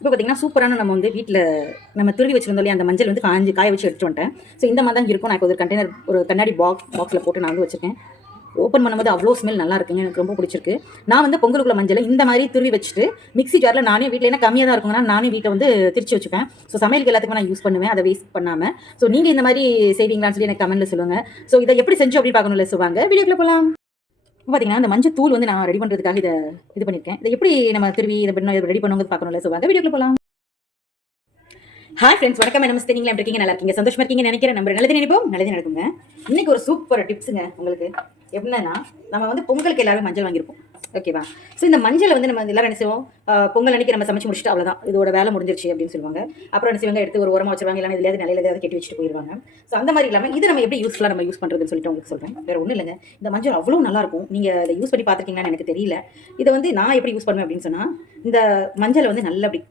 இப்போ பார்த்தீங்கன்னா சூப்பரான நம்ம வந்து வீட்டில் நம்ம துருவி வச்சிருந்தோம் இல்லையா, அந்த மஞ்சள் வந்து காய வச்சு எடுத்துட்டு வந்துட்டேன். ஸோ இந்த மாதிரி தான் இருக்கும். நான் இப்போ ஒரு கண்டெய்னர் ஒரு கண்ணாடி பாக்ஸில் போட்டு நான் வந்து வச்சிருக்கேன். ஓப்பன் பண்ணும்போது அவ்வளோ ஸ்மெல் நல்லா இருக்குங்க. எனக்கு ரொம்ப பிடிச்சிருக்கு. நான் வந்து பொங்கலுக்குள்ள மஞ்சள் இந்த மாதிரி துருவி வச்சுட்டு மிக்ஸி ஜாரில் நானே வீட்டில் என்ன கம்மியாக தான் இருக்குங்கன்னா நானே வீட்டை வந்து திரிச்சு வச்சுப்பேன். ஸோ சமையலுக்கு எல்லாத்துக்கும் நான் யூஸ் பண்ணுவேன், அதை வேஸ்ட் பண்ணாமல். ஸோ நீங்கள் இந்த மாதிரி செய்வீங்களான்னு சொல்லி எனக்கு கமெண்ட்டில் சொல்லுங்கள். ஸோ இதை எப்படி செஞ்சு அப்படின்னு பார்க்கணும்ல, சொல்லுவாங்க வீடியோக்குள்ள போகலாம். பார்த்தீங்கன்னா அந்த மஞ்சள் தூள் வந்து நான் ரெடி பண்ணுறதுக்காக இதை இது பண்ணியிருக்கேன். இதை எப்படி நம்ம திருவி இதை ரெடி பண்ணுவோம் பார்க்கணும்ல, சொல்லுவாங்க வீடியோக்குள்ள போகலாம். ஹாய் ஃப்ரெண்ட்ஸ், வணக்கம். நமஸ்தே. நீங்களா எப்படி இருக்கீங்க? நல்லா இருக்கீங்க, சந்தோஷமா இருக்கீங்க நினைக்கிறேன். நம்ம நல்லது நினைப்போம், நல்லது நடக்குங்க. இன்னைக்கு ஒரு சூப்பர் டிப்ஸுங்க உங்களுக்கு. எப்படின்னா, நம்ம வந்து பொங்கலுக்கு எல்லாரும் மஞ்சள் வாங்கியிருப்போம், ஓகேவா? ஸோ இந்த மஞ்சளை வந்து நம்ம எல்லாரும் என்ன செய்வோம், பொங்கல் அன்னைக்கு நம்ம சமைச்சு முடிச்சுட்டு அவ்வளோதான், இதோட வேலை முடிஞ்சிருச்சு அப்படின்னு சொல்லுவாங்க. அப்புறம் என்ன செய்வாங்க, எடுத்து ஒரு உரமா வச்சிருவாங்க, இல்லைன்னா இதுலேயாவது நிலையில ஏதாவது கட்டி வச்சுட்டு போயிடுவாங்க. ஸோ அந்த மாதிரி இல்லாமல் இது நம்ம எப்படி யூஸ்ஃபுல்லாக நம்ம யூஸ் பண்ணுறதுன்னு சொல்லிட்டு உங்களுக்கு சொல்கிறேன். வேறு ஒன்றும் இல்லைங்க, இந்த மஞ்சள் அவ்வளோ நல்லாயிருக்கும். நீங்கள் அதை யூஸ் பண்ணி பார்த்துருக்கீங்கன்னு எனக்கு தெரியல. இதை வந்து நான் எப்படி யூஸ் பண்ணுவேன் அப்படின்னு சொன்னால், இந்த மஞ்சளை வந்து நல்லா அப்படி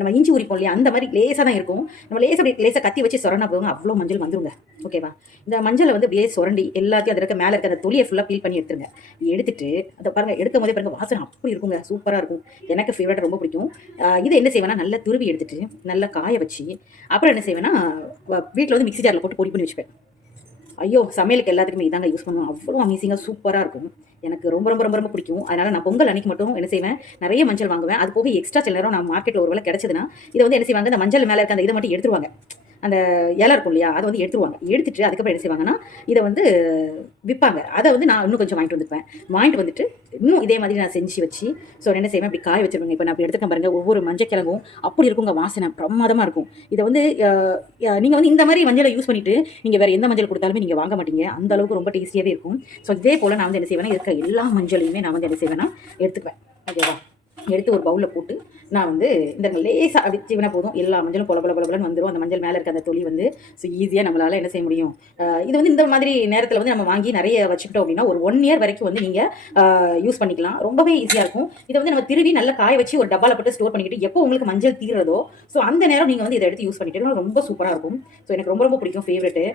நம்ம இஞ்சி உரிப்போம் இல்லையா, அந்த மாதிரி லேசாக தான் இருக்கும். நம்ம லேசாக கத்தி வச்சு சொரணா போதுங்க, அவ்வளோ மஞ்சள் வந்துருங்க, ஓகேவா? இந்த மஞ்சளை வந்து அப்படியே சுரண்டி எல்லாத்தையும் அதில் மேலே இருக்க அந்த தொலியை ஃபுல்லாக பீல் பண்ணி எடுத்துருங்க. எடுத்துட்டு அதை பாருங்கள், எடுக்கும் போதே பாருங்கள் வாசனை அப்படி இருக்குங்க, சூப்பராக இருக்கும். எனக்கு ஃபேவரட், ரொம்ப பிடிக்கும். இதை என்ன செய்வேன்னா, நல்லா துருவி எடுத்துட்டு நல்லா காய வச்சு அப்புறம் என்ன செய்வேன்னா, வீட்டில் வந்து மிக்ஸி ஜாரில் போட்டு பொடி பண்ணி வச்சுப்பேன். ஐயோ, சமையலுக்கு எல்லாத்துக்குமே இதாங்க யூஸ் பண்ணுவோம். அவ்வளோ அமேசிங்காக சூப்பராக இருக்கும். எனக்கு ரொம்ப ரொம்ப ரொம்ப ரொம்ப பிடிக்கும். அதனால் நான் பொங்கல் அன்னைக்கு மட்டும் என்ன செய்வேன், நிறைய மஞ்சள் வாங்குவேன். அது போக எக்ஸ்ட்ரா சில நேரம் நான் மார்க்கெட்டில் ஒரு வேலை கிடச்சதுன்னா இதை வந்து என்ன செய்வாங்க, இந்த மஞ்சள் மேலே இருக்க அந்த இதை மட்டும் எடுத்துருவாங்க. அந்த இலை இருக்கும் இல்லையா, அதை வந்து எடுத்துருவாங்க. எடுத்துட்டு அதுக்கப்புறம் என்ன செய்வாங்கன்னா, இதை வந்து விற்பாங்க. அதை வந்து நான் இன்னும் கொஞ்சம் வாங்கிட்டு வந்துட்டு இன்னும் இதே மாதிரி நான் செஞ்சு வச்சு ஸோ என்ன செய்வேன், அப்படி காய வச்சிருவேங்க. இப்போ நான் அப்படி எடுத்துக்க பாருங்க, ஒவ்வொரு மஞ்சள் கிழங்கும் அப்படி இருக்குங்க, வாசனை பிரமாதமாக இருக்கும். இதை வந்து நீங்கள் வந்து இந்த மாதிரி மஞ்சளை யூஸ் பண்ணிட்டு நீங்கள் வேறு எந்த மஞ்சள் கொடுத்தாலுமே நீங்கள் வாங்க மாட்டீங்க, அந்த அளவுக்கு ரொம்ப டேஸ்டியாகவே இருக்கும். ஸோ இதே போல் நான் வந்து என்ன செய்வேன்னா, இருக்க எல்லா மஞ்சளையுமே நான் வந்து என்ன செய்வேன்னா எடுத்துக்குவேன், ஓகேவா? எடுத்து ஒரு பவுலில் போட்டு நான் வந்து இந்த லேசாக அடிச்சுவினா போதும், எல்லா மஞ்சளும் பொலன்னு வந்துடும். அந்த மஞ்சள் மேலே இருக்க அந்த தொலி வந்து ஸோ ஈஸியாக நம்மளால் என்ன செய்ய முடியும். இது வந்து இந்த மாதிரி நேரத்தில் வந்து நம்ம வாங்கி நிறைய வச்சுக்கிட்டோம் அப்படின்னா ஒரு 1 இயர் வரைக்கும் வந்து நீங்கள் யூஸ் பண்ணிக்கலாம். ரொம்பவே ஈஸியாக இருக்கும். இதை வந்து நம்ம திருவி நல்லா காய வச்சு ஒரு டப்பாவில் போட்டு ஸ்டோர் பண்ணிக்கிட்டு எப்போ உங்களுக்கு மஞ்சள் தீர்றதோ ஸோ அந்த நேரம் நீங்கள் வந்து இதை எடுத்து யூஸ் பண்ணிட்டு ரொம்ப சூப்பராக இருக்கும். ஸோ எனக்கு ரொம்ப ரொம்ப பிடிக்கும், ஃபேவரெட்டு.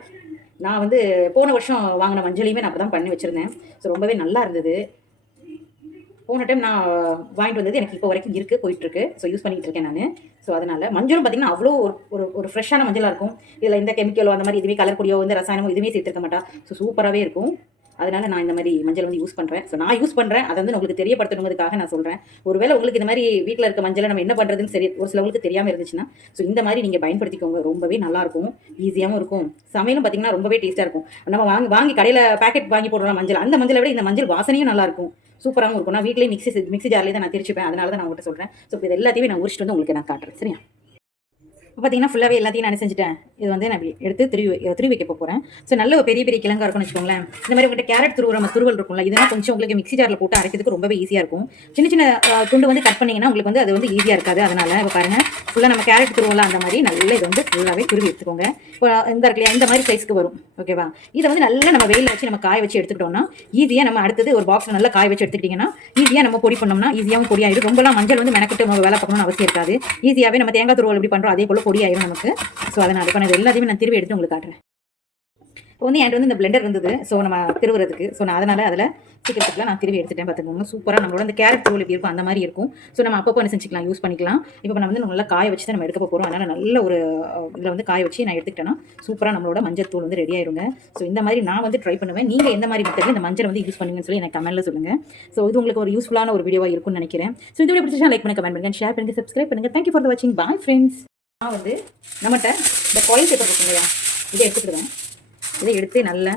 நான் வந்து போன வருஷம் வாங்கின மஞ்சளையுமே நான் அப்போ தான் பண்ணி வச்சுருந்தேன். ஸோ ரொம்பவே நல்லா இருந்தது. போன டைம் நான் வாங்கிட்டு வந்தது எனக்கு இப்போ வரைக்கும் இருக்குது, போயிட்டுருக்கு. ஸோ யூஸ் பண்ணிகிட்டு இருக்கேன் நான். ஸோ அதனால் மஞ்சளும் பார்த்திங்கன்னா அவ்வளோ ஒரு ஃப்ரெஷ்ஷான மஞ்சளாக இருக்கும். இதில் எந்த கெமிக்கலோ அந்த மாதிரி எதுவுமே கலர் பொடியோ வந்து ரசாயனமோ எதுவுமே சேர்த்துருக்க மாட்டா. ஸோ சூப்பராகவே இருக்கும். அதனால் நான் இந்த மாதிரி மஞ்சள் வந்து யூஸ் பண்ணுறேன். ஸோ நான் யூஸ் பண்ணுறேன், அதை வந்து உங்களுக்கு தெரியப்படுத்தணுங்கிறதுக்காக நான் சொல்கிறேன். ஒருவேளை உங்களுக்கு இந்த மாதிரி வீட்டில் இருக்க மஞ்சளை நம்ம என்ன பண்ணுறதுன்னு சரி ஒரு சிலவங்களுக்கு தெரியாமல் இருந்துச்சுன்னா ஸோ இந்த மாதிரி நீங்கள் பயன்படுத்திக்கோங்க. ரொம்பவே நல்லாயிருக்கும், ஈஸியாகவும் இருக்கும். சமையலும் பார்த்திங்கன்னா ரொம்பவே டேஸ்ட்டாக இருக்கும். நம்ம வாங்கி கடையில் பேக்கெட் வாங்கி போடுறோம் மஞ்சள், அந்த மஞ்சளை விட இந்த மஞ்சள் வாசனையும் நல்லாயிருக்கும், சூப்பராகவும் இருக்கும். நான் வீட்டிலேயே மிக்ஸி ஜார்லேயே தான் நான் திரிச்சுப்பேன். அதனால தான் நான் உங்கள்கிட்ட சொல்கிறேன். ஸோ இது எல்லாத்தையுமே நான் உரிச்சிட்டு வந்து உங்களுக்கு நான் காட்டுறேன், சரியா? பார்த்தீங்கன்னா ஃபுல்லாகவே எல்லாத்தையும் நான் செஞ்சுட்டேன். இது வந்து நான் எடுத்து திருவி வைக்க போகிறேன். ஸோ நல்ல ஒரு பெரிய பெரிய கிழங்கா இருக்கும்னு வச்சுக்கோங்களேன். இந்த மாதிரி உங்கள்கிட்ட கேரட் துருவல் இருக்கும்ல, இதெல்லாம் கொஞ்சம் உங்களுக்கு மிக்ஸி ஜாரில் போட்டு அரைக்கிறதுக்கு ரொம்பவே ஈஸியாக இருக்கும். சின்ன சின்ன துண்டு வந்து கட் பண்ணிங்கன்னா உங்களுக்கு வந்து அது வந்து ஈஸியாக இருக்காது. அதனால் இப்போ பாருங்கள், ஃபுல்லாக நம்ம கேரட் துருவலாம் அந்த மாதிரி நல்லா இது வந்து ஃபுல்லாகவே துருவி எடுத்துக்கோங்க. இப்போ இந்த இருக்குல்லையா, இந்த மாதிரி சைஸ்க்கு வரும், ஓகேவா? இதை வந்து நல்லா நம்ம வெயிலில் வச்சு நம்ம காய வச்சு எடுத்துக்கிட்டோம்னா ஈஸியாக நம்ம அடுத்தது ஒரு பாக்ஸில் நல்லா காய வச்சு எடுத்துக்கிட்டிங்கன்னா ஈஸியாக நம்ம பொடி பண்ணோம்னா ஈஸியாகவும் பொடி ஆயிடும். ரொம்பலாம் மஞ்சள் வந்து மெனக்கிட்டு நம்ம வேலை பார்க்கணும்னு அவசியம் இருக்காது. ஈஸியாகவே நம்ம தேங்காய் துருவல் எப்படி பண்ணுறோம் அதே போல் பொடி ஆயிடும் நமக்கு. ஸோ அதனால் இப்போ நான் எல்லாத்தையுமே நான் திருவி எடுத்து உங்களுக்கு காட்டுறேன். இப்போ வந்து என்கிட்ட வந்து இந்த பிளெண்டர் இருந்தது, ஸோ நம்ம திருவுறதுக்கு. ஸோ நான் அதனால் அதில் சீக்கிரத்துக்குலாம் நான் திருவி எடுத்துட்டேன். பார்த்துக்கோங்க, சூப்பராக நம்மளோட இந்த கேரட் தூள் எப்படி இருக்கும் அந்த மாதிரி இருக்கும். ஸோ நம்ம அப்பப்போ என்ன செஞ்சுக்கலாம், யூஸ் பண்ணிக்கலாம். இப்போ நம்ம வந்து நல்லா காய வச்சு தான் நம்ம எடுக்க போகிறோம். அதனால் நல்ல ஒரு இதில் வந்து காய வச்சு நான் எடுத்துக்கிட்டேன்னா சூப்பராக நம்மளோட மஞ்சள் தூள் வந்து ரெடி ஆயிருங்க. ஸோ இந்த மாதிரி நான் வந்து ட்ரை பண்ணுவேன். நீங்கள் எந்த மாதிரி மெத்தடில் இந்த மஞ்சள் வந்து யூஸ் பண்ணுங்கன்னு சொல்லி எனக்கு கமெண்ட்டில் சொல்லுங்கள். ஸோ இது உங்களுக்கு ஒரு யூஸ்ஃபுல்லான ஒரு வீடியோவாக இருக்கும்னு நினைக்கிறேன். ஸோ இந்த வீடியோ பிடிச்சா லைக் பண்ணி கமெண்ட் பண்ணுங்கள், ஷேர் பண்ணுங்கள், சப்ஸ்கிரைப் பண்ணுங்கள். தேங்க்யூ ஃபார் வாட்சிங். Bye friends. நான் வந்து நம்மகிட்ட இந்த ஃபாயில் பேப்பர் இருக்கும் இல்லையா, இதை எடுத்துக்கிடுவேன். இதை எடுத்து நல்லா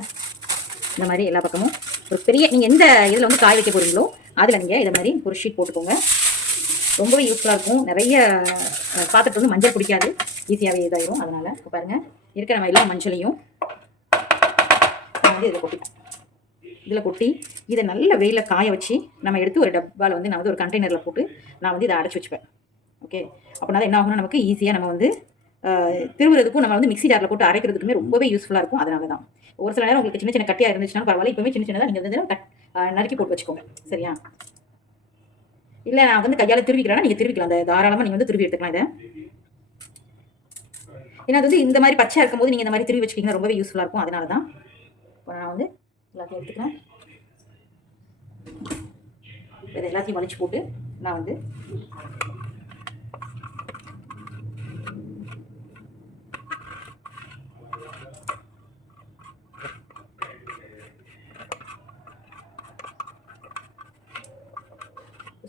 இந்த மாதிரி எல்லா பக்கமும் ஒரு பெரிய நீங்கள் எந்த இதில் வந்து காய வைக்க போகிறீங்களோ அதில் நீங்கள் இதை மாதிரி ஒரு ஷீட் போட்டுக்கோங்க. ரொம்பவே யூஸ்ஃபுல்லாக இருக்கும். நிறைய பாத்திரத்தை வந்து மஞ்சள் பிடிக்காது, ஈஸியாகவே இதாகிடும். அதனால் இப்போ பாருங்கள், இருக்கிற நம்ம எல்லா மஞ்சளையும் வந்து இதில் கொட்டி இதை நல்ல வெயிலில் காய வச்சு நம்ம எடுத்து ஒரு டப்பாவில் வந்து நான் வந்து ஒரு கண்டெய்னரில் போட்டு நான் வந்து இதை அடைச்சி வச்சுப்பேன். ஓகே, அப்படின்னா என்ன ஆகும்னா நமக்கு ஈஸியாக நம்ம வந்து திருவுறதுக்கும் நம்ம வந்து மிக்ஸி ஜாரில் போட்டு அரைக்கிறதுக்குமே ரொம்பவே யூஸ்ஃபுல்லாக இருக்கும். அதனால தான் ஒரு சில நேரம் உங்களுக்கு சின்ன சின்ன கட்டியாக இருந்துச்சுன்னா பரவாயில்ல, இப்போவே சின்ன சின்னதாக நீங்கள் வந்து நறுக்கி போட்டு வச்சுக்கோங்க, சரியா? இல்லை நான் வந்து கையால் திருவிக்கிறேன்னா நீங்கள் திருவிக்கலாம், அந்த தாராளமாக நீங்கள் வந்து திருவி எடுத்துக்கலாம். இதை ஏன்னா அது வந்து இந்த மாதிரி பச்சையாக இருக்கும்போது நீங்கள் இந்த மாதிரி திருவி வச்சுக்கிங்கன்னா ரொம்பவே யூஸ்ஃபுல்லாக இருக்கும். அதனால தான் இப்போ நான் வந்து எல்லாத்தையும் எடுத்துக்கிறேன். இதை எல்லாத்தையும் வலிச்சு போட்டு நான் வந்து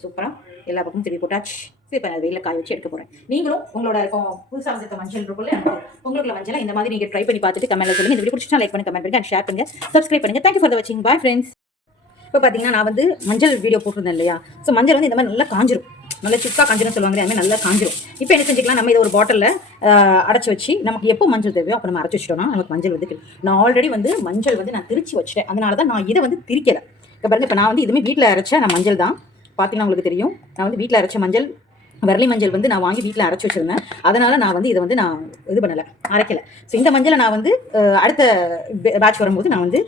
சூப்பராக எல்லா பக்கமும் திருப்பி போட்டாச்சு. ஸோ இப்போ நான் வெயிலில் காய வச்சு எடுக்க போகிறேன். நீங்களும் உங்களோட இப்போ புதுசாக வந்து மஞ்சள் இருக்குல்ல, உங்களுக்குள்ள மஞ்சளை இந்த மாதிரி நீங்கள் ட்ரை பண்ணி பார்த்துட்டு கமெண்ட்ல சொல்லுங்கள். இந்த வீடியோ பிடிச்சிட்டா லைக் பண்ணி கமெண்ட் பண்ணி அண்ட் ஷேர் பண்ணுங்கள், சப்ஸ்கிரைப் பண்ணுங்கள். தேங்க்யூ ஃபார் வாட்சிங். Bye friends. இப்போ பார்த்தீங்கன்னா நான் வந்து மஞ்சள் வீடியோ போட்டிருந்தேன் இல்லையா? ஸோ மஞ்சள் வந்து இந்த மாதிரி நல்லா காஞ்சிரும், நல்லா சுக்காக காஞ்சிரும் சொல்லுவாங்க, அது மாதிரி நல்லா காஞ்சிரும். இப்போ என்ன செஞ்சுக்கலாம், நம்ம இதை ஒரு பாட்டிலில் அடைச்சி வச்சு நமக்கு எப்போ மஞ்சள் தேவையோ அப்போ நம்ம அரைச்சி வச்சிட்டோம்னா நமக்கு மஞ்சள் வந்து நான் ஆல்ரெடி வந்து மஞ்சள் வந்து நான் திரிச்சு வச்சிட்டேன். அதனால தான் நான் இதை வந்து திரிக்கலை. இப்போ பாருங்க, இப்போ நான் வந்து இதுவுமே வீட்டில் அரைச்ச நான் மஞ்சள் தான். பார்த்தீங்கன்னா உங்களுக்கு தெரியும், நான் வந்து வீட்டில் அரைச்ச மஞ்சள், வரலி மஞ்சள் வந்து நான் வாங்கி வீட்டில் அரைச்சி வச்சிருந்தேன். அதனால நான் வந்து இதை வந்து நான் இது பண்ணலை, அரைக்கலை. ஸோ இந்த மஞ்சளை நான் வந்து அடுத்த பேட்ச் வரும்போது நான் வந்து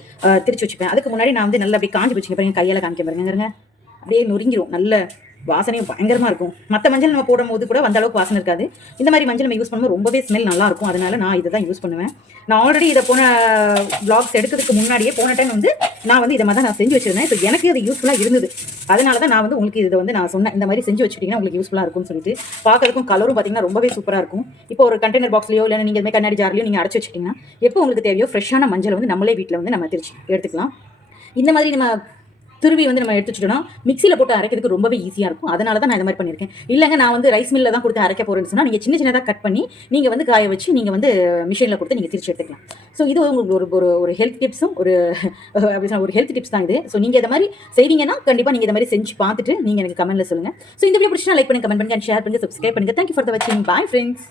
திரிச்சு வச்சுப்பேன். அதுக்கு முன்னாடி நான் வந்து நல்லா அப்படி காஞ்சி வச்சுக்க பாருங்க, கையால் காமிக்க பாருங்க, அப்படியே நொறுங்கிரும், நல்ல வாசனையும் பயங்கரமாக இருக்கும். மற்ற மஞ்சள் நம்ம போடும் போது கூட அந்த அளவுக்கு வாசனை இருக்காது. இந்த மாதிரி மஞ்சள் நம்ம யூஸ் பண்ணும்போது ரொம்பவே ஸ்மெல் நல்லா இருக்கும். அதனால நான் இதை தான் யூஸ் பண்ணுவேன். நான் ஆல்ரெடி இதை போன வ்ளாக்ஸ் எடுக்கிறதுக்கு முன்னாடியே போன டைம் வந்து நான் வந்து இதை மாதிரி தான் நான் செஞ்சு வச்சிருந்தேன். ஸோ எனக்கு அது யூஸ்ஃபுல்லாக இருந்தது. அதனால தான் நான் வந்து உங்களுக்கு இதை வந்து நான் சொன்னேன், இந்த மாதிரி செஞ்சு வச்சுக்கிட்டிங்கன்னா உங்களுக்கு யூஸ்ஃபுல்லாக இருக்கும்னு சொல்லிட்டு. பார்க்கறதுக்கும் கலரும் பார்த்தீங்கன்னா ரொம்பவே சூப்பராக இருக்கும். இப்போ ஒரு கண்டெய்னர் பாக்ஸ்லையோ இல்லை நீங்கள் இதுமாதிரி கண்ணாடி ஜார்லையோ நீங்கள் அடைச்சி வச்சிட்டிங்கன்னா எப்போ உங்களுக்கு தேவையோ ஃப்ரெஷ்ஷான மஞ்சள் வந்து நம்மளே வீட்டில் வந்து நம்ம திரிச்சு எடுத்துக்கலாம். இந்த மாதிரி நம்ம துருவி வந்து நம்ம எடுத்து வச்சுட்டோம்னா மிக்சியில் போட்டு அரைக்கிறதுக்கு ரொம்பவே ஈஸியாக இருக்கும். அதனால தான் நான் இந்த மாதிரி பண்ணியிருக்கேன். இல்லைங்க நான் வந்து ரைஸ் மில்லில் தான் கொடுத்து அரைக்க போகிறேன்னு சொன்னால் நீங்கள் சின்ன சின்னதாக கட் பண்ணி நீங்கள் வந்து காய வச்சு நீங்கள் வந்து மிஷினில் கொடுத்து நீங்கள் திரிச்சு எடுத்துக்கலாம். ஸோ இது உங்களுக்கு ஒரு ஹெல்த் டிப்ஸும் அப்படி சொன்னால் ஒரு ஹெல்த் டிப்ஸ் தான் இது. ஸோ நீங்கள் இதை மாதிரி செய்வீங்கன்னா கண்டிப்பாக நீங்கள் இதை மாதிரி செஞ்சு பார்த்துட்டு நீங்கள் எனக்கு கமெண்ட்டில் சொல்லுங்கள். ஸோ இந்த வீடியோ பிடிச்சா லைக் பண்ணி கமெண்ட் பண்ணுங்க, ஷேர் பண்ணுங்க, சப்ஸ்கிரைப் பண்ணுங்க. தேங்க்யூ ஃபார் த வாட்சிங். Bye friends.